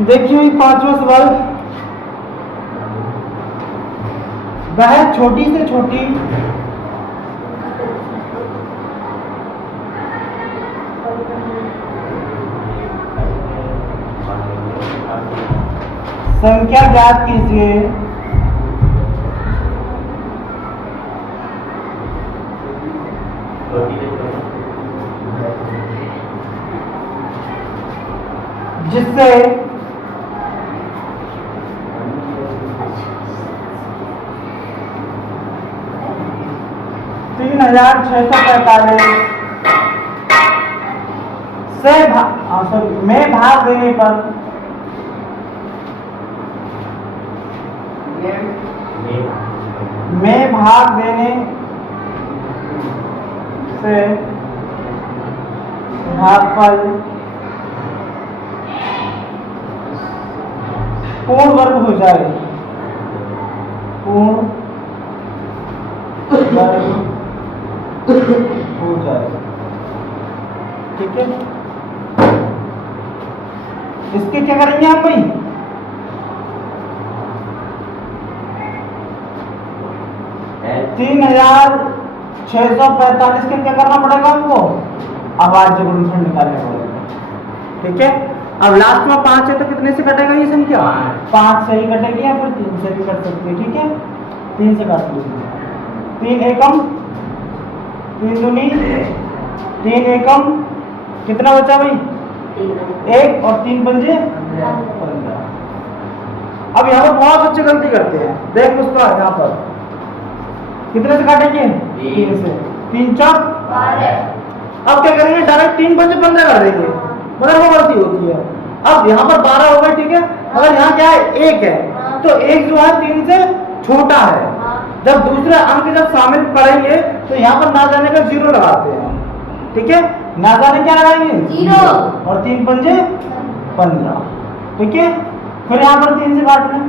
देखिए पांचवा सवाल, वह छोटी से छोटी संख्या ज्ञात कीजिए जिससे 3645 से में भाग देने पर में भाग देने से भागफल पूर्ण वर्ग हो जाए, पूर्ण वर्ग हो जाए। ठीक है, इसके क्या करेंगे आप भाई? तीन 3645 के क्या करना पड़ेगा हमको? अभाज्य गुणनफल निकालने पड़ेगा। ठीक है, अब लास्ट में 5 है तो कितने से कटेगा ये संख्या? 5 से ही कटेगी या फिर 3 से भी कट सकती है। ठीक है, 3 से काट लीजिए। 3 एकम 3 दूनी 3 एकम कितना बचा भाई? 1 और 3 पंजे 15। अब यहाँ पर बहुत अच्छी गलती करते हैं, देख मुस्कुरा। यहाँ पर कितने से काटेंगे? 3 से। 3 चौक 12। अब क्या करेंगे? डायरेक्ट 3 पंजे 15 कर देंगे, मगर वो गलती होती है। अब यहाँ पर 12 हो गए। ठीक है, अगर यहाँ क्या है? 1 है तो 1 जो है 3 से छोटा है। जब दूसरे अंक जब शामिल करेंगे तो यहाँ पर ना जाने का 0 लगाते हैं। ठीक है, ना जाने क्या लगाएंगे? 0 और 3 पंजे 15। ठीक है, फिर यहाँ पर 3 से काट लें।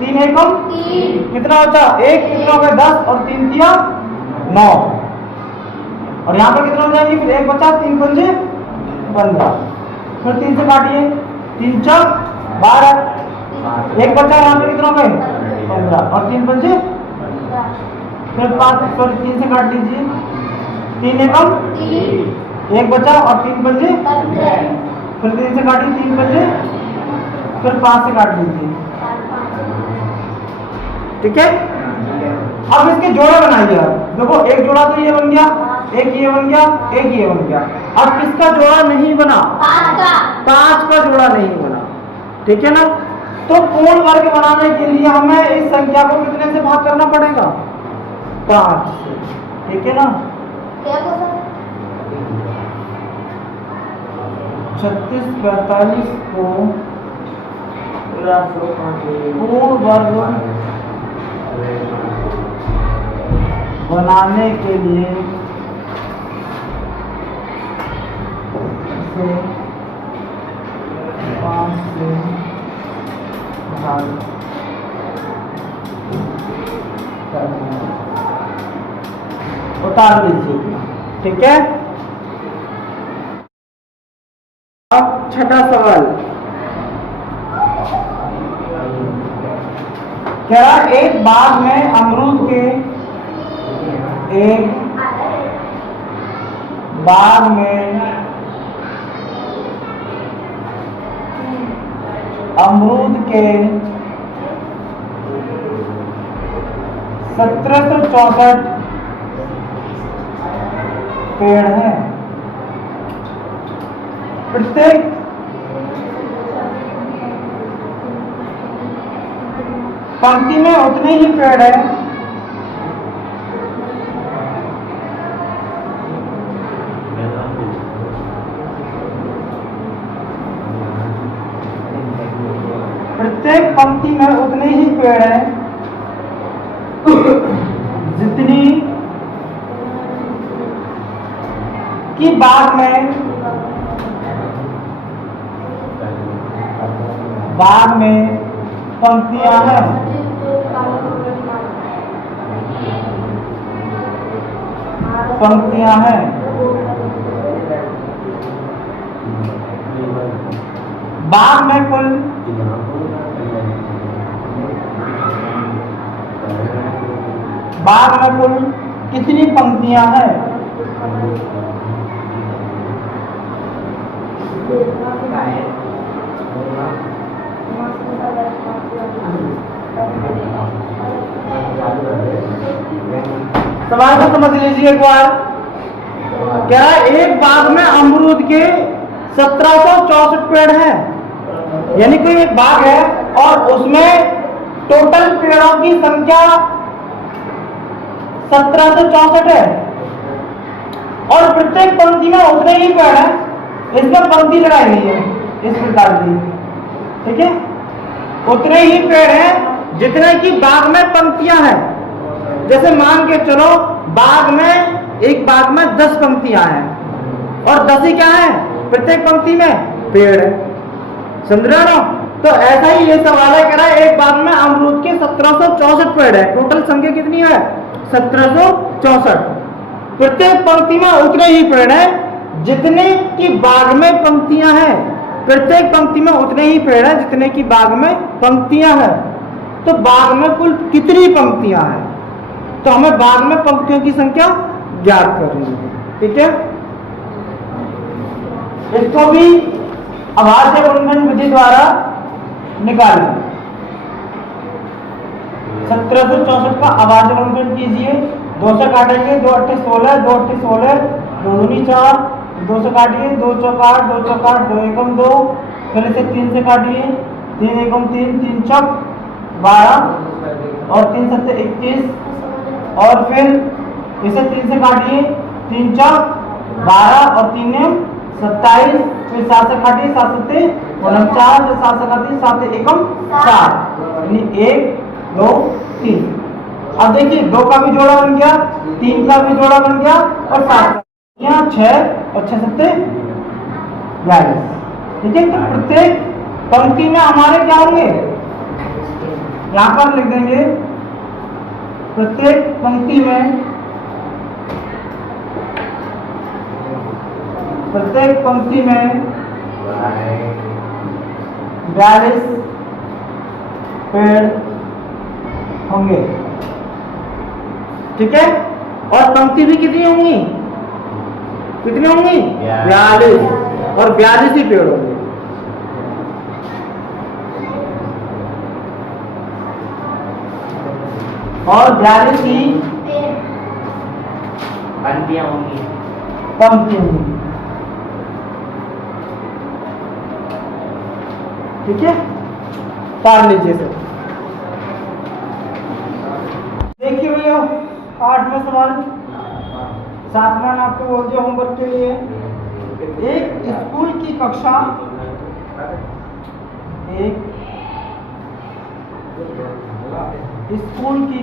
3 एकम 3 कितना बचा? 1 कितना हो गया? 10 और 3 दिया 9। और यहाँ पर कितना हो जाएंगे? फिर 1 बचा, 3 पंजे 15। फिर 3 से काटिए। 3 चौक 12। 1 बचा, यहाँ पे कितना हो गए? 15 और 3 पंजे। फिर 5 फिर 3 से काट लीजिए। 3 एकम 3 1 बचा और 3 पंजे 15। फिर 3 से काटिए, 3 पंजे। फिर 5 से काट लीजिए। ठीक है, अब इसके जोड़े बनाइए। देखो, एक जोड़ा तो ये बन गया, एक ये बन गया, एक ये बन गया। अब किसका जोड़ा नहीं बना? 5 का जोड़ा नहीं बना। ठीक है ना, तो पूर्ण वर्ग बनाने के लिए हमें इस संख्या को कितने से भाग करना पड़ेगा? 5 से। ठीक है ना, 3645 को पूर्ण वर्ग बनाने के लिए इसे 5 से भाग करना, उतार लीजिए। ठीक है, अब छठा सवाल, क्या एक बाग में अमरूद के एक बाग में अमरूद के 1764 पेड़ हैं। प्रत्येक पंक्ति में उतने ही पेड़ हैं प्रत्येक पंक्ति में उतने ही पेड़ हैं जितनी कि बाग में पंक्तियां हैं। पंक्तियां हैं बाग में कुल कितनी पंक्तियां हैं? सवाल को समझ लीजिए एक बार। क्या एक बाग में अमरूद के 1764 पेड़ हैं, यानी कोई एक बाग है और उसमें टोटल पेड़ों की संख्या 1764 है और प्रत्येक पंक्ति में उतने ही पेड़ हैं। इसमें पंक्ति लगाई गई है इस प्रकार की, ठीक है। उतने ही पेड़ हैं जितने की बाग में पंक्तियां हैं। जैसे मान के चलो एक बाग में 10 पंक्तियां हैं और 10 ही क्या है, प्रत्येक पंक्ति में पेड़ है। समझ रहे हो? तो ऐसा ही ये सवाल है, कह रहा है एक बाग में अमरूद के 1764 पेड़ है। टोटल संख्या कितनी है? 1764। प्रत्येक पंक्ति में उतने ही पेड़ है जितने की बाग में पंक्तियां हैं। प्रत्येक पंक्ति में उतने ही पेड़ है जितने की बाग में पंक्तियां हैं। तो बाग में कुल कितनी पंक्तियां हैं? तो हमें बाग में पंक्तियों की संख्या ज्ञात करनी है, ठीक है। इसको भी अभाज्य गुणनखंड विधि द्वारा निकालें। 1764 का अभाज्य गुणनखंड कीजिए। 2 से काटेंगे, 2 8 16, 2 8 16, 2 दूनी 4, 2 से काटिए, 2 चौक 8, 2 चौक 8, 2 एकम 2, फिर इसे 3 से काटिए, 3 एकम 3, 3 चौक 12 और 3 सत्ते 21 और फिर इसे 3 से काटिए, 3 चौक 12 और 3 एम 27, फिर 7 से काटिए, 7 सत्ते 49, फिर 7 से काटिए, 7 एकम 7, यानी 1 2 3। अब देखिए 2 का भी जोड़ा बन गया, 3 का भी जोड़ा बन गया और 7 का, यहाँ 6 और 6 सत्ते 42, ठीक है। तो प्रत्येक पंक्ति में हमारे क्या होंगे, यहाँ पर लिख देंगे प्रत्येक पंक्ति में 42 पेड़ होंगे, ठीक है। और पंक्ति भी कितनी होंगी? 42 और 42 ही पेड़ होंगे। और 42 ही पंक्तियां होंगी। ठीक है, तार लीजिए सर। देखिए भैया 8वां सवाल, 7वां आपको बोल दिया होमवर्क के लिए। एक स्कूल की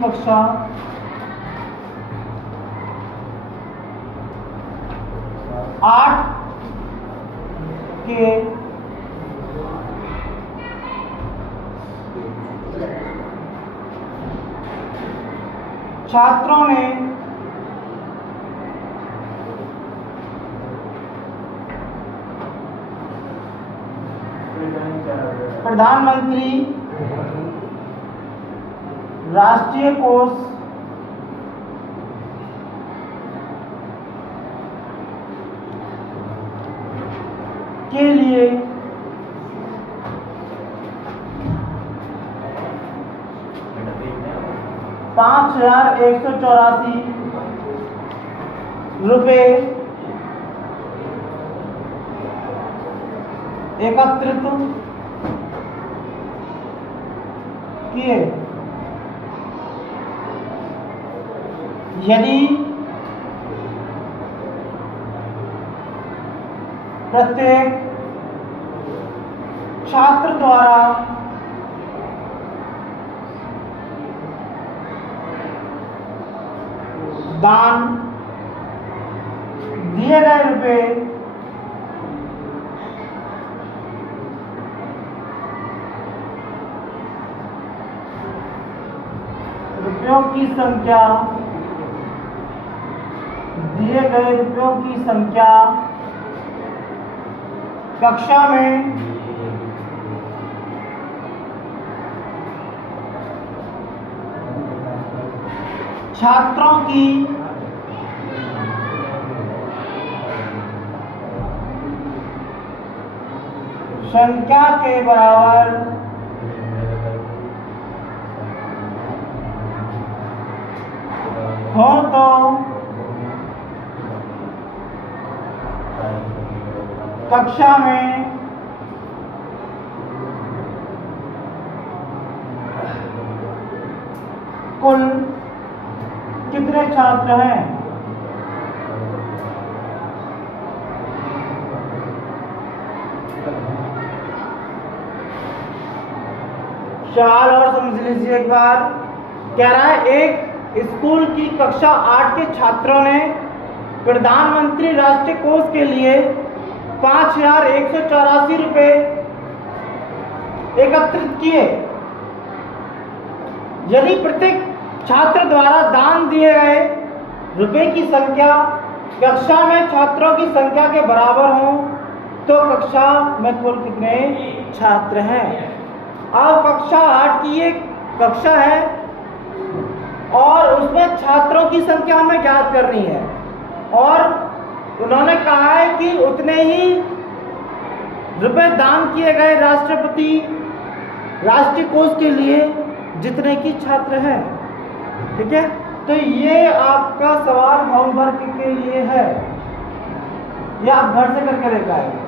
कक्षा आठ के छात्रों ने प्रधानमंत्री राष्ट्रीय कोष के लिए ₹5,184 एकत्रित किए। यदि प्रत्येक छात्र द्वारा दान दिए गए रुपयों की संख्या कक्षा में छात्रों की संख्या के बराबर हो तो कक्षा में कुल कितने छात्र हैं? सवाल और समझ लीजिए एक बार। कह रहा है एक स्कूल की कक्षा 8 के छात्रों ने प्रधानमंत्री राष्ट्रीय कोष के लिए 5,184 रुपए एकत्रित किए। यदि प्रत्येक छात्र द्वारा दान दिए गए रुपए की संख्या कक्षा में छात्रों की संख्या के बराबर हो तो कक्षा में कुल कितने छात्र हैं? अब कक्षा 8 की एक कक्षा है और उसमें छात्रों की संख्या हमें ज्ञात करनी है और उन्होंने कहा है कि उतने ही रुपए दान किए गए राष्ट्रीय कोष के लिए जितने की छात्र हैं। ठीक है, तो ये आपका सवाल होमवर्क के लिए है, ये आप घर से करके लेकर आएंगे।